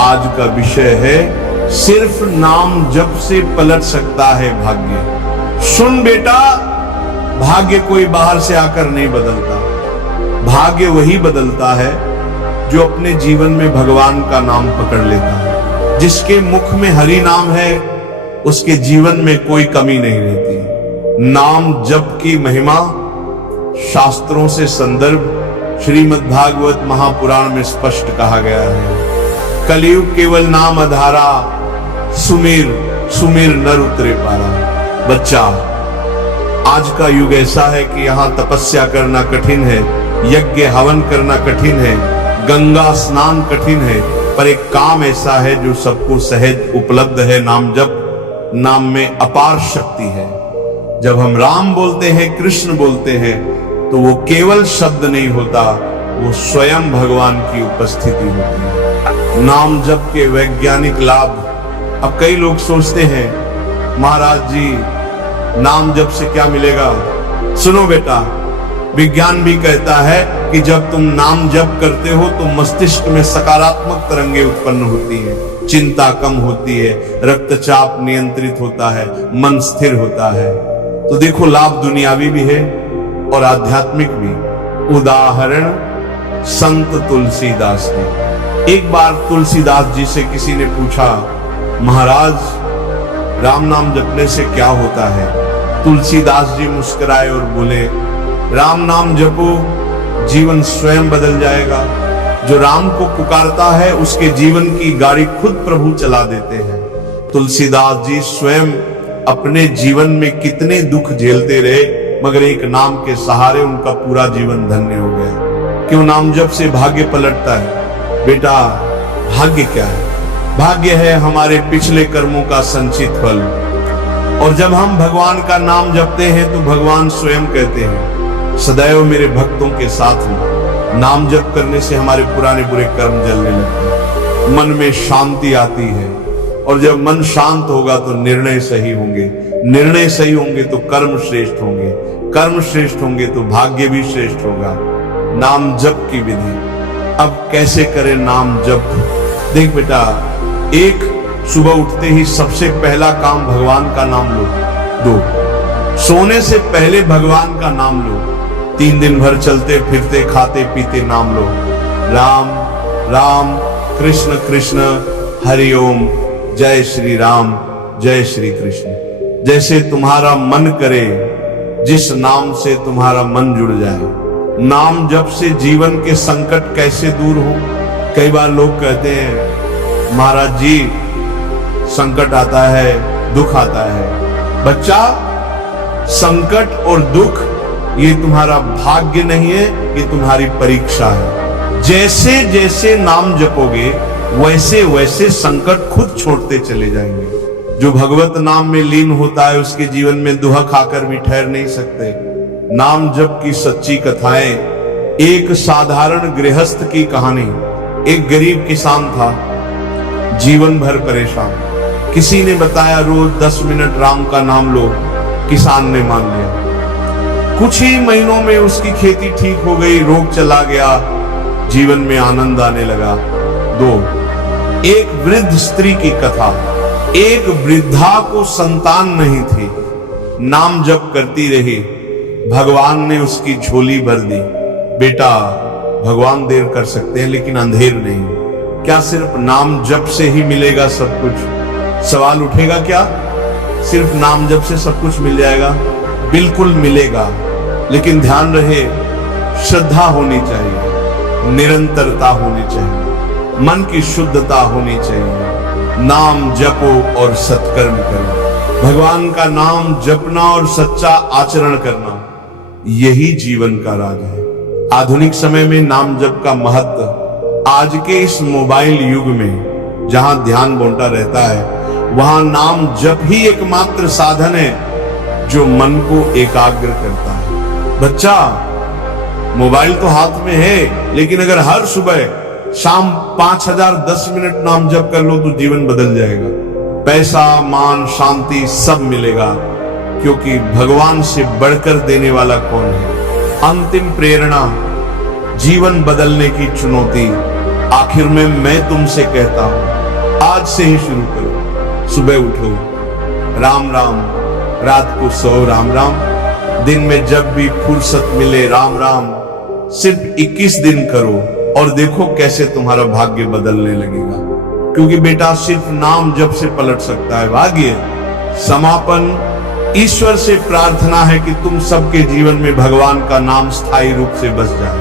आज का विषय है, सिर्फ नाम जप से पलट सकता है भाग्य। सुन बेटा, भाग्य कोई बाहर से आकर नहीं बदलता। भाग्य वही बदलता है जो अपने जीवन में भगवान का नाम पकड़ लेता है। जिसके मुख में हरि नाम है, उसके जीवन में कोई कमी नहीं रहती। नाम जप की महिमा शास्त्रों से संदर्भ श्रीमद् भागवत महापुराण में स्पष्ट कहा गया है। कलयुग केवल नाम आधारा, सुमिर सुमिर नर उतरे पारा। बच्चा, आज का युग ऐसा है कि यहाँ तपस्या करना कठिन है, यज्ञ हवन करना कठिन है, गंगा स्नान कठिन है, पर एक काम ऐसा है जो सबको सहज उपलब्ध है। नाम जप। नाम में अपार शक्ति है। जब हम राम बोलते हैं, कृष्ण बोलते हैं, तो वो केवल शब्द नहीं होता, वो स्वयं भगवान की उपस्थिति होती है। नाम जप के वैज्ञानिक लाभ। अब कई लोग सोचते हैं, महाराज जी नाम जप से क्या मिलेगा? सुनो बेटा, विज्ञान भी कहता है कि जब तुम नाम जप करते हो तो मस्तिष्क में सकारात्मक तरंगें उत्पन्न होती है, चिंता कम होती है, रक्तचाप नियंत्रित होता है, मन स्थिर होता है। तो देखो, लाभ दुनियावी भी है और आध्यात्मिक भी। उदाहरण संत तुलसीदास जी। एक बार तुलसीदास जी से किसी ने पूछा, महाराज राम नाम जपने से क्या होता है? तुलसीदास जी मुस्कुराए और बोले, राम नाम जपो, जीवन स्वयं बदल जाएगा। जो राम को पुकारता है, उसके जीवन की गाड़ी खुद प्रभु चला देते हैं। तुलसीदास जी स्वयं अपने जीवन में कितने दुख झेलते रहे, मगर एक नाम के सहारे उनका पूरा जीवन धन्य हो गया। क्यों? नाम जप से भाग्य पलटता है। बेटा, भाग्य क्या है? भाग्य है हमारे पिछले कर्मों का संचित फल। और जब हम भगवान का नाम जपते हैं तो भगवान स्वयं कहते हैं, सदैव मेरे भक्तों के साथ हूं। नाम जप करने से हमारे पुराने बुरे कर्म जलने लगते हैं, मन में शांति आती है। और जब मन शांत होगा तो निर्णय सही होंगे, निर्णय सही होंगे तो कर्म श्रेष्ठ होंगे, कर्म श्रेष्ठ होंगे तो भाग्य भी श्रेष्ठ होगा। नाम जप की विधि। अब कैसे करें नाम जप? देख बेटा, एक, सुबह उठते ही सबसे पहला काम भगवान का नाम लो। 2, सोने से पहले भगवान का नाम लो। 3, दिन भर चलते फिरते खाते पीते नाम लो। राम राम, कृष्ण कृष्ण, हरि ओम, जय श्री राम, जय श्री कृष्ण। जैसे तुम्हारा मन करे, जिस नाम से तुम्हारा मन जुड़ जाए। नाम जप से जीवन के संकट कैसे दूर हो? कई बार लोग कहते हैं, महाराज जी संकट आता है, दुख आता है। बच्चा, संकट और दुख ये तुम्हारा भाग्य नहीं है, ये तुम्हारी परीक्षा है। जैसे जैसे नाम जपोगे, वैसे वैसे संकट खुद छोड़ते चले जाएंगे। जो भगवत नाम में लीन होता है, उसके जीवन में दुहा खाकर भी ठहर नहीं सकते। नाम जप की सच्ची कथाएं। एक साधारण गृहस्थ की कहानी। एक गरीब किसान था, जीवन भर परेशान। किसी ने बताया, रोज 10 मिनट राम का नाम लो। किसान ने मान लिया। कुछ ही महीनों में उसकी खेती ठीक हो गई, रोग चला गया, जीवन में आनंद आने लगा। 2, एक वृद्ध स्त्री की कथा। एक वृद्धा को संतान नहीं थी, नाम जप करती रही, भगवान ने उसकी झोली भर दी। बेटा, भगवान देर कर सकते हैं लेकिन अंधेर नहीं। क्या सिर्फ नाम जप से ही मिलेगा सब कुछ? सवाल उठेगा, क्या सिर्फ नाम जप से सब कुछ मिल जाएगा? बिल्कुल मिलेगा, लेकिन ध्यान रहे, श्रद्धा होनी चाहिए, निरंतरता होनी चाहिए, मन की शुद्धता होनी चाहिए। नाम जपो और सत्कर्म करो। भगवान का नाम जपना और सच्चा आचरण करना, यही जीवन का राज है। आधुनिक समय में नाम जप का महत्व, आज के इस मोबाइल युग में जहां ध्यान बंटा रहता है, वहां नाम जप ही एकमात्र साधन है जो मन को एकाग्र करता है। बच्चा, मोबाइल तो हाथ में है, लेकिन अगर हर सुबह शाम 5000 10 मिनट नाम जप कर लो तो जीवन बदल जाएगा। पैसा, मान, शांति सब मिलेगा, क्योंकि भगवान से बढ़कर देने वाला कौन है? अंतिम प्रेरणा, जीवन बदलने की चुनौती, आखिर में मैं तुमसे कहता हूं, आज से ही शुरू करो। सुबह उठो, राम राम, रात को सो राम राम, दिन में जब भी फुर्सत मिले राम राम। सिर्फ 21 दिन करो और देखो कैसे तुम्हारा भाग्य बदलने लगेगा। क्योंकि बेटा सिर्फ नाम जप से पलट सकता है भाग्य। समापन ईश्वर से प्रार्थना है कि तुम सबके जीवन में भगवान का नाम स्थायी रूप से बस जाए।